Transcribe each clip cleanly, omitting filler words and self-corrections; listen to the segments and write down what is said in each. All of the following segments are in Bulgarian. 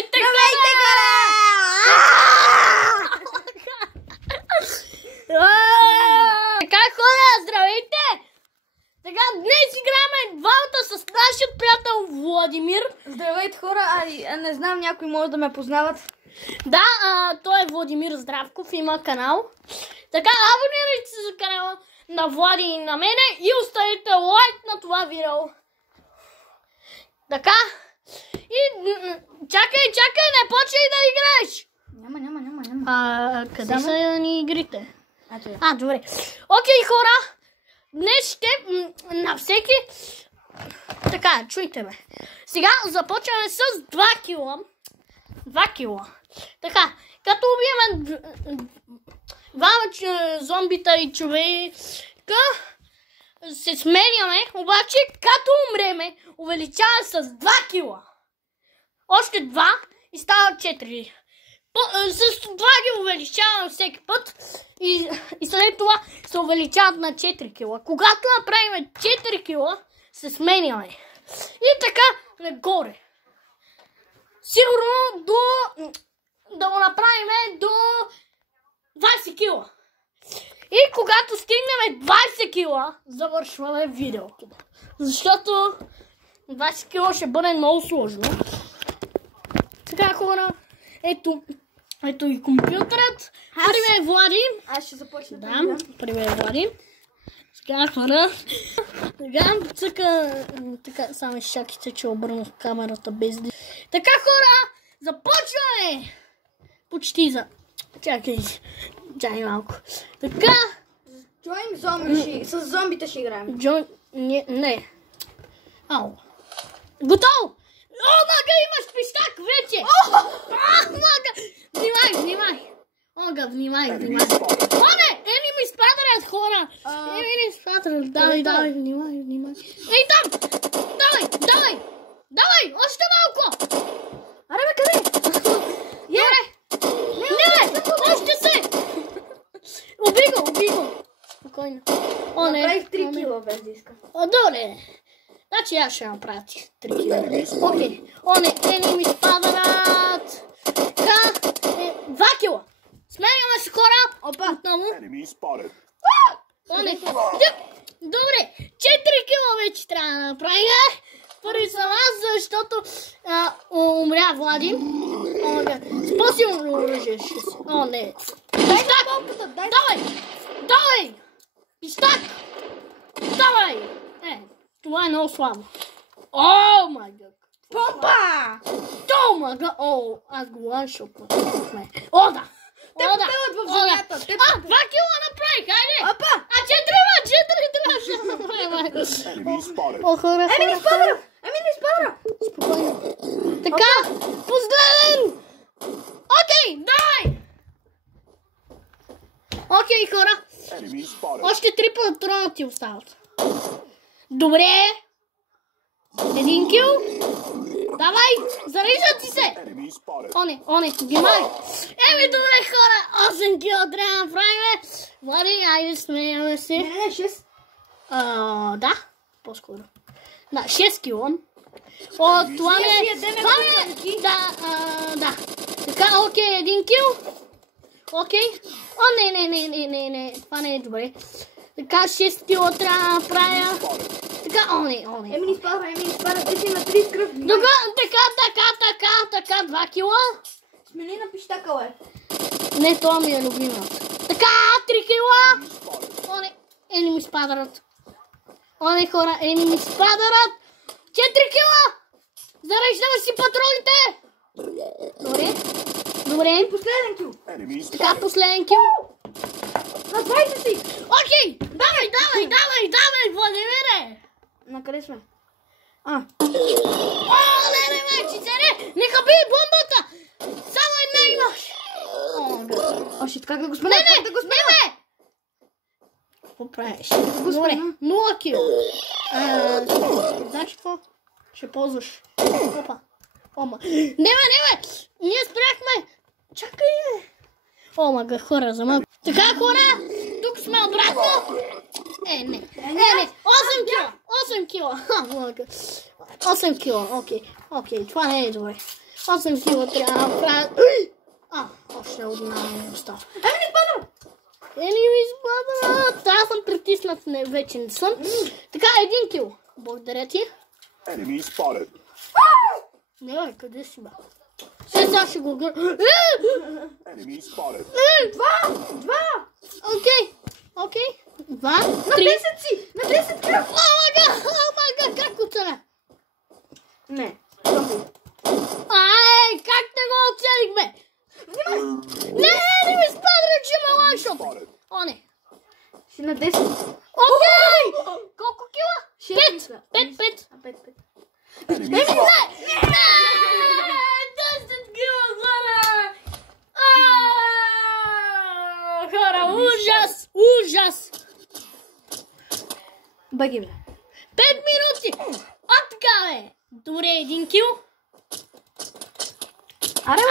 Здравейте, хора! Така, хора, здравейте! Така, днес играме двамата с нашия приятел Владимир. Здравейте, хора! Не знам, някои може да ме познават. Да, той е Владимир Здравков, има канал. Така, абонирайте се за канала на Влади и на мене и оставите лайк на това видео. Така, и чакай, не почвай да играеш. Няма. Къде са ни игрите? Добре. Добре. Окей, хора, днес ще на всеки... Така, чуйте ме. Сега започваме с 2 кила. 2 кила. Така, като убием двама зомбита и човека, се сменяме, обаче като умреме, увеличаваме с 2 кила. Още 2 и става 4. С това ги увеличавам всеки път и след това се увеличават на 4 кила. Когато направим 4 кила, се сменяме. И така нагоре. Сигурно да го направим до 20 кила. И когато стигнем 20 кила, завършваме видеото. Защото 20 кила ще бъде много сложно. Така, хора, ето и компютърът. Първи е Влади. Аз ще започна. Да, първи е Влади. Сега, хора. Така, само изчакайте, че обърнах камерата без да... Така, хора, започваме! Почти за... Чакай малко. Така. Join зомби. С зомбите ще играем. Не. Ау. Готово! О, мага, имаш пистак вече! Мага! Внимай! Ога, внимай! О, не! Еними спадарят, хора! Еними спадарят. Давай, внимай. Ей, там! Давай! Още малко! Аре, бе, къде? Не, още се! Уби го! Спокойно. О, не. Направих 3 кила без диска. Добре. Значи аз ще направя 3 кила. Окей. О, не, еними спадарят. Така, 2 кила. Сменяме се, хора. Опа. Отново. О, не. Добре, 4 кила вече трябва да направим. Първи съм аз, защото умря Влади. С по-силно оръжие ще си. О, не. Пистак! Давай! Пистак! Давай! Това е много слабо. О, май гад! Помпа! О, май гад! О, аз го ланшопна. О, да! Те потъват в земята. 2 кила направих, хайде! Опа! 4 трябва да направим. О, хора. Емини спадра! Спокойно. Така, последен! Окей, давай! Окей, хора. Още 3 патрона ти остават. Добре. 1 кил. Давай, зарежда ти се. О, не, внимай. Добре, хора. 8 кила трябва да направим. Влади, айде, сменяме се. Не, 6. Да, по-скоро. Да, 6 кила. О, това ми е... Да. Така, окей, 1 кил. Окей. О, не. Това не е добре. Така, 6 кила трябва да направя. Така, о, не. Емини спадра, те си има 3 кръв. Така, 2 кила. Смени на пищака, ле. Не, това ми е любима. Така, 3 кила. О, не, еними спадарат. О, не, хора, еними спадарат. 4 кила. Зареждаме си патроните. Добре. Последен кил. Така, последен кил. На 20 си. Окей, давай, Владимире. На къде сме? О, не, майчице, не хаби бомбата. Само една имаш. Още така да го спомня. Не. Какво правиш? Добре, 0 кил. Значи какво? Ще ползваш. Опа. Не. Ние спряхме. Чакай. О, мага, хора, за малко. Така, хора, тук сме обратно. Не. 8 кила. 8 кила, окей, това не е добре. 8 кила трябва да направя. Още една не остава. Ами не падам! Не ми изпадна. Аз съм притиснат, вече не съм. Така, 1 кило. Благодаря ти. Enemy spotted. Не, къде си, бе? Сега ще го гърна. Enemy spotted. 2! Окей. 2, 3. На 10 си! На 10 кръв! Омага, как оцеля? Не. Как не го оцелих, бе? Не ми спадна, че има лайшоп. Spotted. О, не. Си на 10. Окей! Колко кила? 5. 5. Enemy spotted. 10 кила, хора! Хора, ужас! Бъги, бе. 5 минути! Така, бе! Добре, 1 кил. Аре, бе!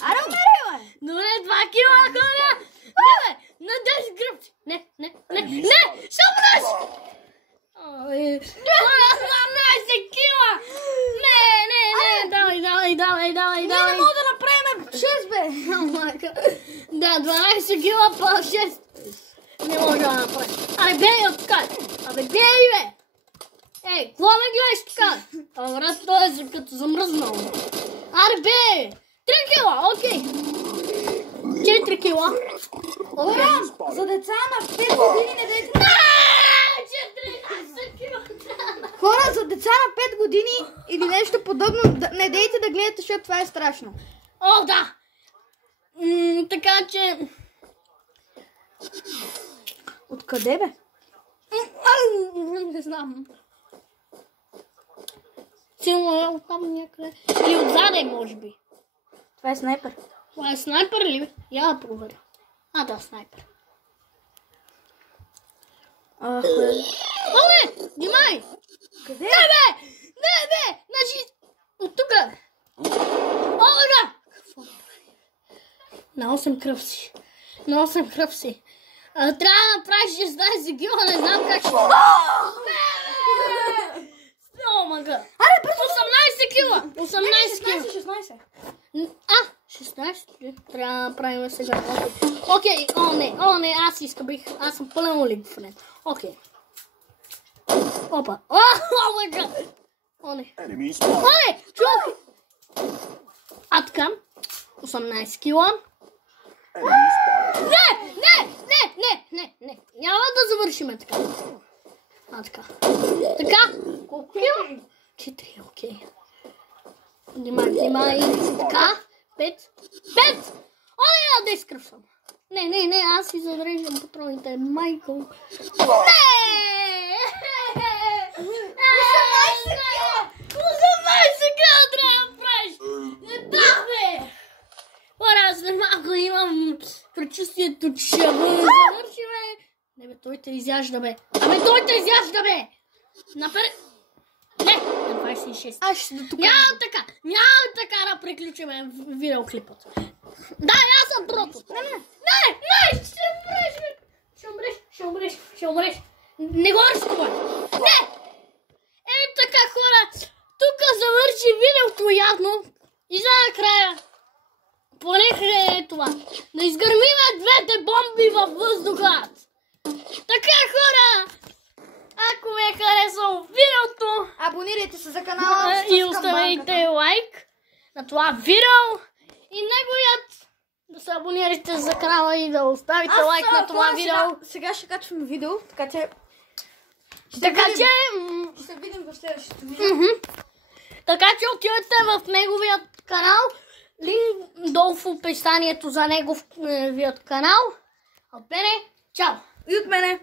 Аре, умирай, бе! Добре, 2 кила, хора! Не, бе! На 10 гръбци! Не! Само нас! 12 кила! Не! Давай! Ние не мога да направим 6, бе! Да, 12 кила по 6. Не може да направим. Абе, бей от така! Абе, бей, бе! Ей, какво ме гледаш така? Брат, той е като замръзнал. Аре, бе! 3 кила, окей. 4 кила. Хора, за деца на 5 години не дейте... 14 кила. Хора, за деца на 5 години или нещо подобно, не дейте да гледате, защото това е страшно. О, да! Така че... Откъде, бе? Не знам. Силно е оттам някъде. Или отзаде, може би. Това е снайпер. Това е снайпер ли? Я да проверя. Да, снайпер. Ах, О, не! Внимай! къде? Не, бе! Значи, от тук. О, да! На 8 кръв си. Трябва да направиш 16 кила, не знам как ще... О, мага. Аре, бързо! 18 кила! 18 кила. 16. 16 ли? Трябва да направим сега. Окей, о не, аз съм пълен олигофрен. Окей. Опа. О май гад. О не. Enemy spotted. Не, чувак. Така. 18 кила. Enemy spotted. Не. Няма да завършим така. Така. Така. Колко кила? 4, окей. Внимай. Така. 5. О, не, 10 кръв съм. Не, аз си зареждам патроните. Майкъл. Не! 18 кила трябва да правиш. Да, бе! Хора, след малко имам предчувствието, че ще завършиме. Не, бе, той те изяжда, бе. Напред. Не, на 26. Аз ще до тук. Няма така да приключиме видеоклипът. Да, аз съм прото. Не, ще умреш. Не го рискувай. Не! Така, хора, тук завърши видеото явно. И за накрая, поне това, да изгърмиме 2 бомби във въздуха. Така, хора, ако ви е харесало видеото, Абонирайте се за канала. и оставете лайк на това видео и неговият да се абонирате за канала и да оставите лайк на това видео. Сега ще качвам видео, така че... Ще видим в следващото видео. Така че отивате в неговият канал. Линк долу в описанието за неговият канал. От мене, чао! И от мене.